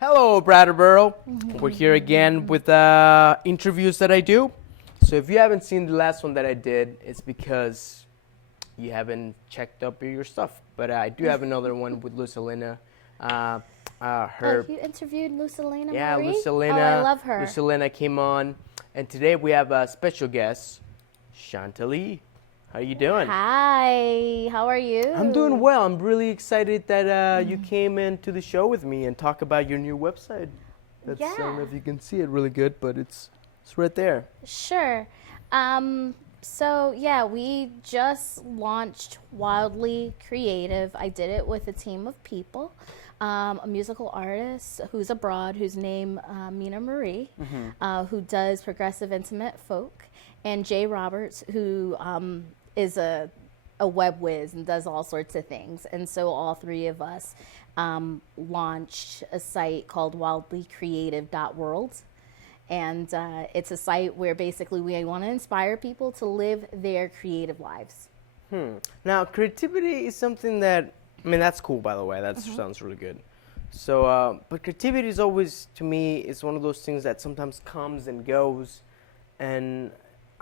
Hello, Brattleboro. We're here again with interviews that I do. So if you haven't seen the last one that I did, it's because you haven't checked up your stuff. But I do have another one with Lucilena. You interviewed Lucilena Yeah, Marie? Lucilena. Oh, I love her. Lucilena came on. And today we have a special guest, Shanta Lee. How you doing? Hi, how are you? I'm doing well. I'm really excited that you came into the show with me and talk about your new website. I don't know if you can see it really good, but it's right there. Sure. We just launched Wildly Creative. I did it with a team of people. A musical artist who's abroad, whose name Mina Marie, who does progressive intimate folk, and Jay Roberts, who is a web whiz and does all sorts of things. And so all three of us launched a site called wildlycreative.world. And it's a site where basically we want to inspire people to live their creative lives. Now, creativity is something that, that's cool, by the way. That sounds really good. So, but creativity is always, to me, it's one of those things that sometimes comes and goes. And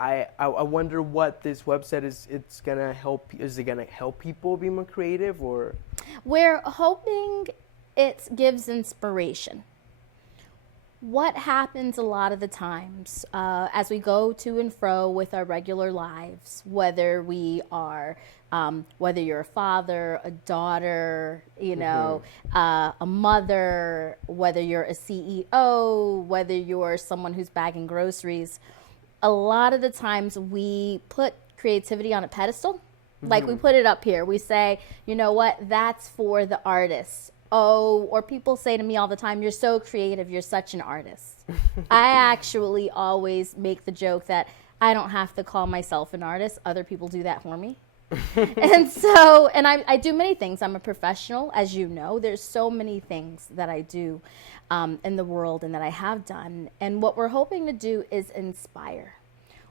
I wonder what this website it's gonna help. Is it gonna help people be more creative, or? We're hoping it gives inspiration. What happens a lot of the times as we go to and fro with our regular lives, whether we are, whether you're a father, a daughter, a mother, whether you're a CEO, whether you're someone who's bagging groceries, a lot of the times we put creativity on a pedestal. Like we put it up here. We say, you know what, that's for the artists. Oh, or people say to me all the time, you're so creative, you're such an artist. I actually always make the joke that I don't have to call myself an artist. Other people do that for me. And I do many things. I'm a professional, as you know. There's so many things that I do in the world and that I have done. And what we're hoping to do is inspire.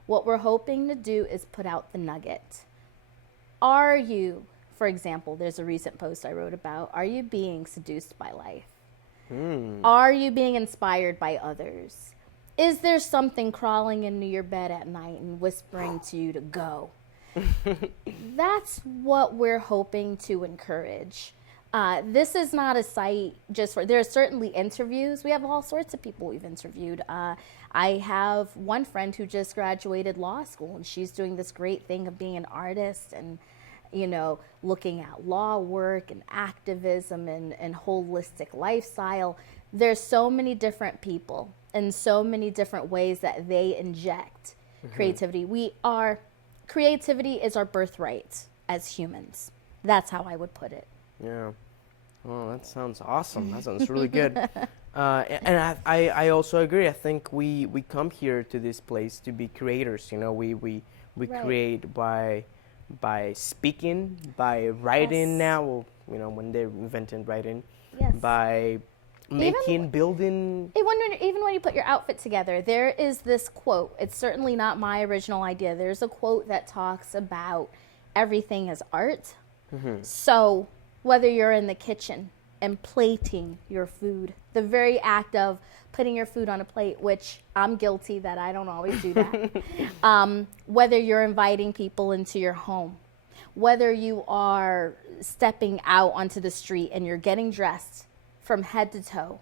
What we're hoping to do is put out the nugget. Are you, for example, there's a recent post I wrote about, are you being seduced by life? Are you being inspired by others? Is there something crawling into your bed at night and whispering to you to go? That's what we're hoping to encourage. This is not a site just for, there are certainly interviews. We have all sorts of people we've interviewed. I have one friend who just graduated law school, and she's doing this great thing of being an artist and, looking at law work and activism and holistic lifestyle. There's so many different people and so many different ways that they inject creativity. Creativity is our birthright as humans. That's how I would put it. Yeah. Oh, that sounds awesome. That sounds really good. And I also agree. I think we come here to this place to be creators. We Right. create by speaking, by writing. Yes. Now, when they invented writing, Yes. by making, building. Even when you put your outfit together, there is this quote. It's certainly not my original idea. There's a quote that talks about everything as art. So whether you're in the kitchen and plating your food, the very act of putting your food on a plate, which I'm guilty that I don't always do that. Whether you're inviting people into your home, whether you are stepping out onto the street and you're getting dressed from head to toe,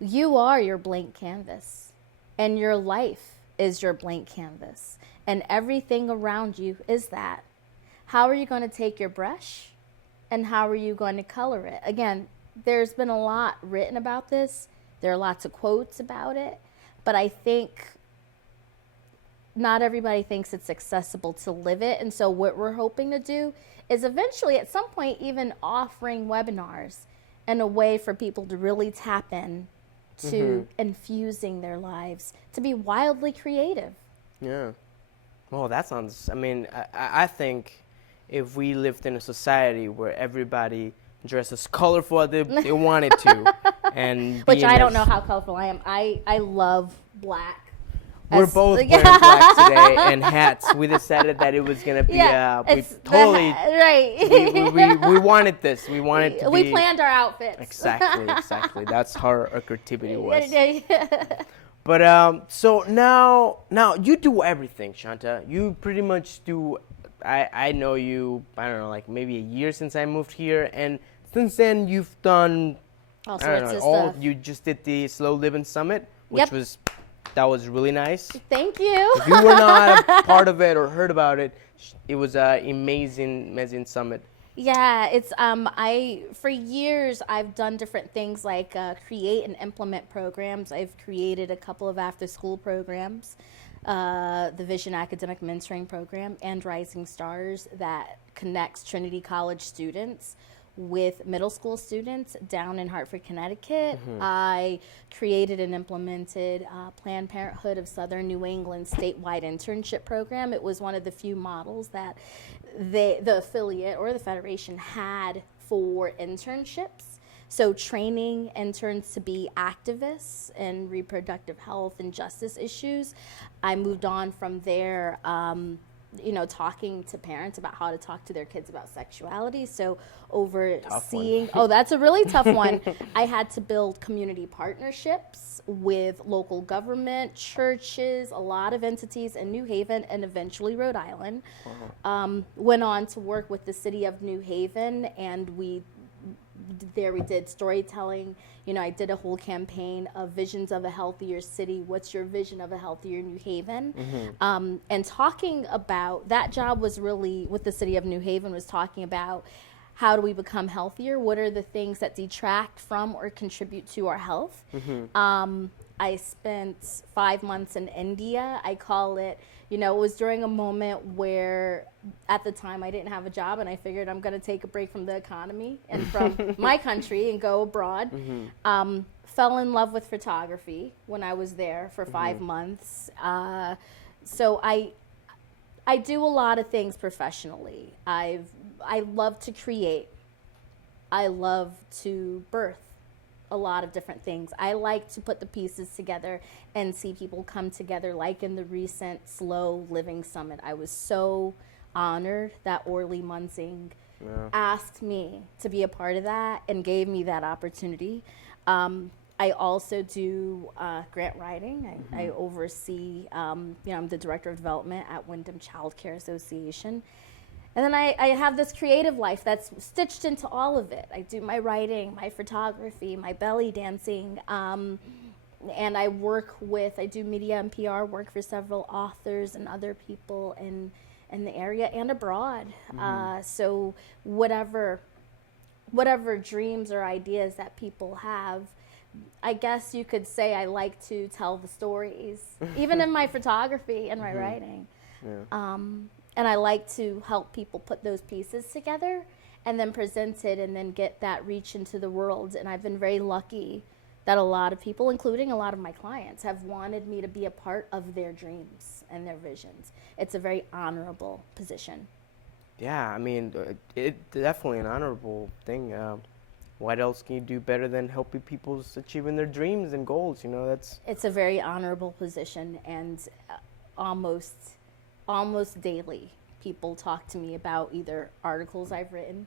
you are your blank canvas, and your life is your blank canvas, and everything around you is that. How are you going to take your brush, and how are you going to color it? Again, there's been a lot written about this. There are lots of quotes about it, but I think not everybody thinks it's accessible to live it. And so what we're hoping to do is eventually at some point even offering webinars and a way for people to really tap in to infusing their lives, to be wildly creative. Yeah. Well, that sounds, I think if we lived in a society where everybody dressed as colorful as they wanted to, and Which I don't know how colorful I am. I love black. We're both wearing black today and hats. We decided that it was gonna be. We wanted this. We wanted to. We planned our outfits. Exactly. That's how our creativity was. But so now you do everything, Shanta. You pretty much do. I know you. I don't know, like maybe a year since I moved here, and since then you've done. All sorts of stuff. You just did the Slow Living Summit, which that was really nice. Thank you. If you were not a part of it or heard about it, it was an amazing summit. Yeah, it's for years I've done different things like create and implement programs. I've created a couple of after-school programs, the Vision Academic Mentoring Program and Rising Stars that connects Trinity College students with middle school students down in Hartford, Connecticut. I created and implemented Planned Parenthood of Southern New England statewide internship program. It was one of the few models that the affiliate or the federation had for internships. So training interns to be activists in reproductive health and justice issues. I moved on from there, talking to parents about how to talk to their kids about sexuality. So overseeing, that's a really tough one. I had to build community partnerships with local government, churches, a lot of entities in New Haven and eventually Rhode Island. Went on to work with the city of New Haven, and we did storytelling. I did a whole campaign of visions of a healthier city. What's your vision of a healthier New Haven? And talking about that job was really with the city of New Haven was talking about how do we become healthier? What are the things that detract from or contribute to our health? I spent 5 months in India. I call it, it was during a moment where at the time I didn't have a job and I figured I'm going to take a break from the economy and from my country and go abroad. Fell in love with photography when I was there for 5 months. So I do a lot of things professionally. I love to create. I love to birth a lot of different things. I like to put the pieces together and see people come together, like in the recent Slow Living Summit. I was so honored that Orly Munsing asked me to be a part of that and gave me that opportunity. I also do grant writing. I oversee, I'm the Director of Development at Wyndham Child Care Association. And then I have this creative life that's stitched into all of it. I do my writing, my photography, my belly dancing, and I do media and PR work for several authors and other people in the area and abroad. So whatever dreams or ideas that people have, I guess you could say I like to tell the stories, even in my photography and my writing. And I like to help people put those pieces together and then present it and then get that reach into the world. And I've been very lucky that a lot of people, including a lot of my clients, have wanted me to be a part of their dreams and their visions. It's a very honorable position. Yeah, I mean, it's definitely an honorable thing. What else can you do better than helping people achieving their dreams and goals? It's a very honorable position, and almost daily people talk to me about either articles I've written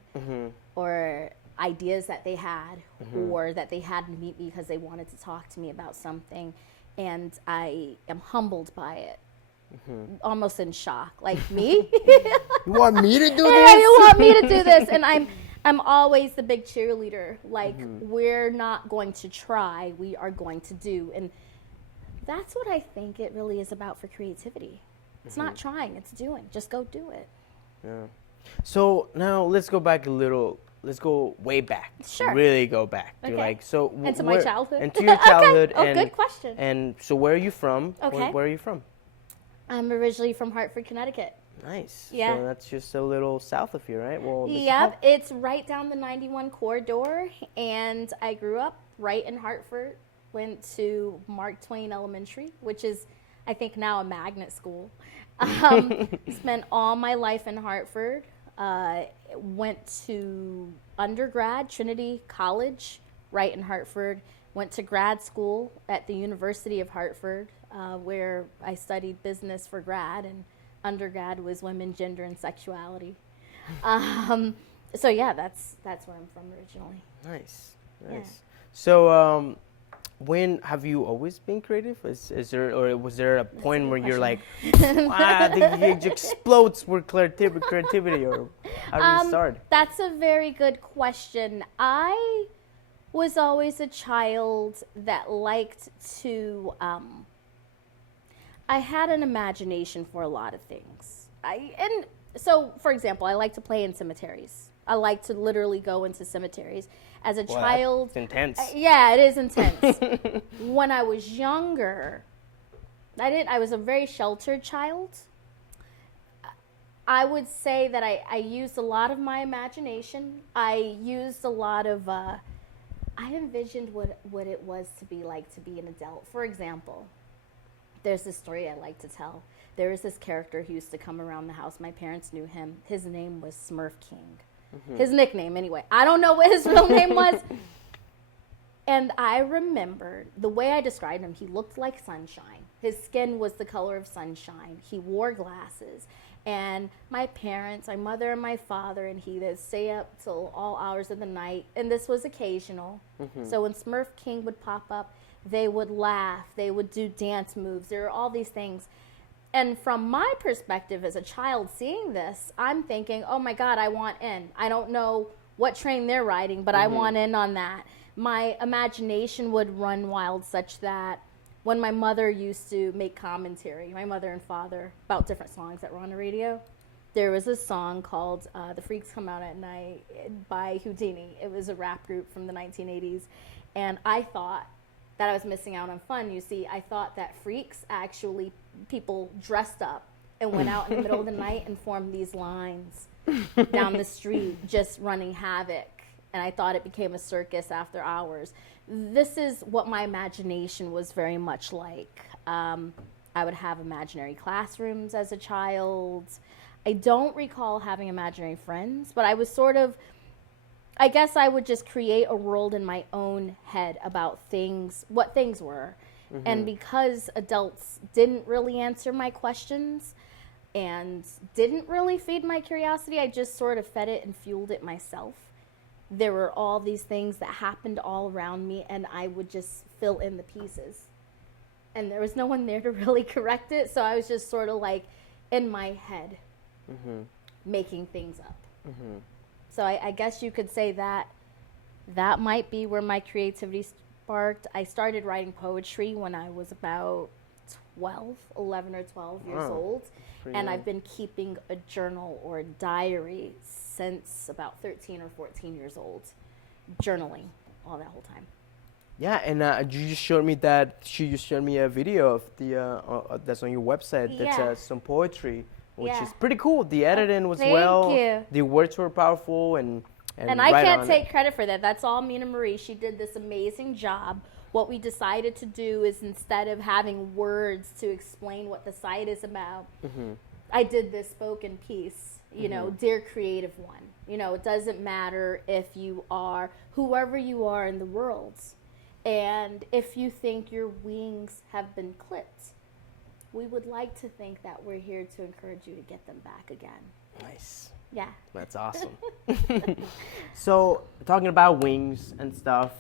or ideas that they had or that they had to meet me because they wanted to talk to me about something, and I am humbled by it. Almost in shock, like me. You want me to do this? Yeah, you want me to do this, and I'm always the big cheerleader. Like we're not going to try, we are going to do, and that's what I think it really is about for creativity. It's not trying, it's doing. Just go do it. Yeah. So now let's go back a little. Let's go way back. Sure. Really go back. Okay. Into my childhood? Into your childhood. Okay. Good question. And so where are you from? Okay. Where are you from? I'm originally from Hartford, Connecticut. Nice. Yeah. So that's just a little south of here, right? Well. Yep. It's right down the 91 corridor, and I grew up right in Hartford. Went to Mark Twain Elementary, which is, I think, now a magnet school. Spent all my life in Hartford. Went to undergrad, Trinity College, right in Hartford. Went to grad school at the University of Hartford, where I studied business for grad, and undergrad was women, gender, and sexuality. So yeah, that's where I'm from originally. Nice. Yeah. So, when have you always been creative? Is there, or was there a point good where you're like, question. the age explodes with creativity, or how did it start? That's a very good question. I was always a child that liked to. I had an imagination for a lot of things. So, for example, I like to play in cemeteries. I like to literally go into cemeteries. As a child, That's intense. Yeah, it is intense. When I was younger, I was a very sheltered child. I would say that I used a lot of my imagination. I used a lot of, I envisioned what it was to be like to be an adult. For example, there's this story I like to tell. There was this character who used to come around the house. My parents knew him. His name was Smurf King. His nickname, anyway. I don't know what his real name was. And I remember the way I described him, he looked like sunshine. His skin was the color of sunshine. He wore glasses. And my parents, my mother and my father, and he, they'd stay up till all hours of the night. And this was occasional. So when Smurf King would pop up, they would laugh. They would do dance moves. There were all these things. And from my perspective as a child seeing this, I'm thinking, oh my God, I want in. I don't know what train they're riding, but I want in on that. My imagination would run wild such that when my mother used to make commentary, my mother and father, about different songs that were on the radio, there was a song called The Freaks Come Out at Night by Houdini. It was a rap group from the 1980s. And I thought that I was missing out on fun. You see, I thought that freaks actually people dressed up and went out in the middle of the night and formed these lines down the street, just running havoc. And I thought it became a circus after hours. This is what my imagination was very much like. I would have imaginary classrooms as a child. I don't recall having imaginary friends, but I was sort of, I guess I would just create a world in my own head about things, what things were. And because adults didn't really answer my questions and didn't really feed my curiosity, I just sort of fed it and fueled it myself. There were all these things that happened all around me, and I would just fill in the pieces. And there was no one there to really correct it, so I was just sort of like in my head making things up. So I guess you could say that that might be where my creativity sparked. I started writing poetry when I was about 11 or 12 years old. And I've been keeping a journal or a diary since about 13 or 14 years old, journaling all that whole time. Yeah, and you just showed me she just showed me a video of the that's on your website. That's some poetry, which is pretty cool. The editing was Thank you. The words were powerful, and I can't take credit for that. That's all Mina Marie. She did this amazing job. What we decided to do is, instead of having words to explain what the site is about, I did this spoken piece, you know, Dear Creative One. You know, it doesn't matter if you are whoever you are in the world. And if you think your wings have been clipped, we would like to think that we're here to encourage you to get them back again. Nice. Yeah. That's awesome. So, talking about wings and stuff,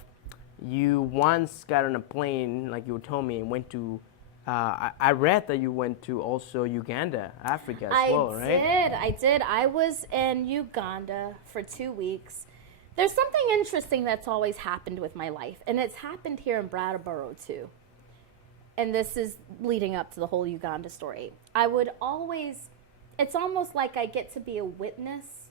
you once got on a plane, like you told me, and went to, I read that you went to also Uganda, Africa as well, right? I did. I was in Uganda for 2 weeks. There's something interesting that's always happened with my life, and it's happened here in Brattleboro too. And this is leading up to the whole Uganda story. It's almost like I get to be a witness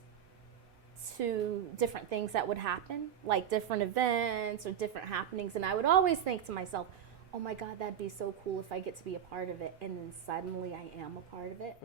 to different things that would happen, like different events or different happenings. And I would always think to myself, oh my God, that'd be so cool if I get to be a part of it. And then suddenly I am a part of it.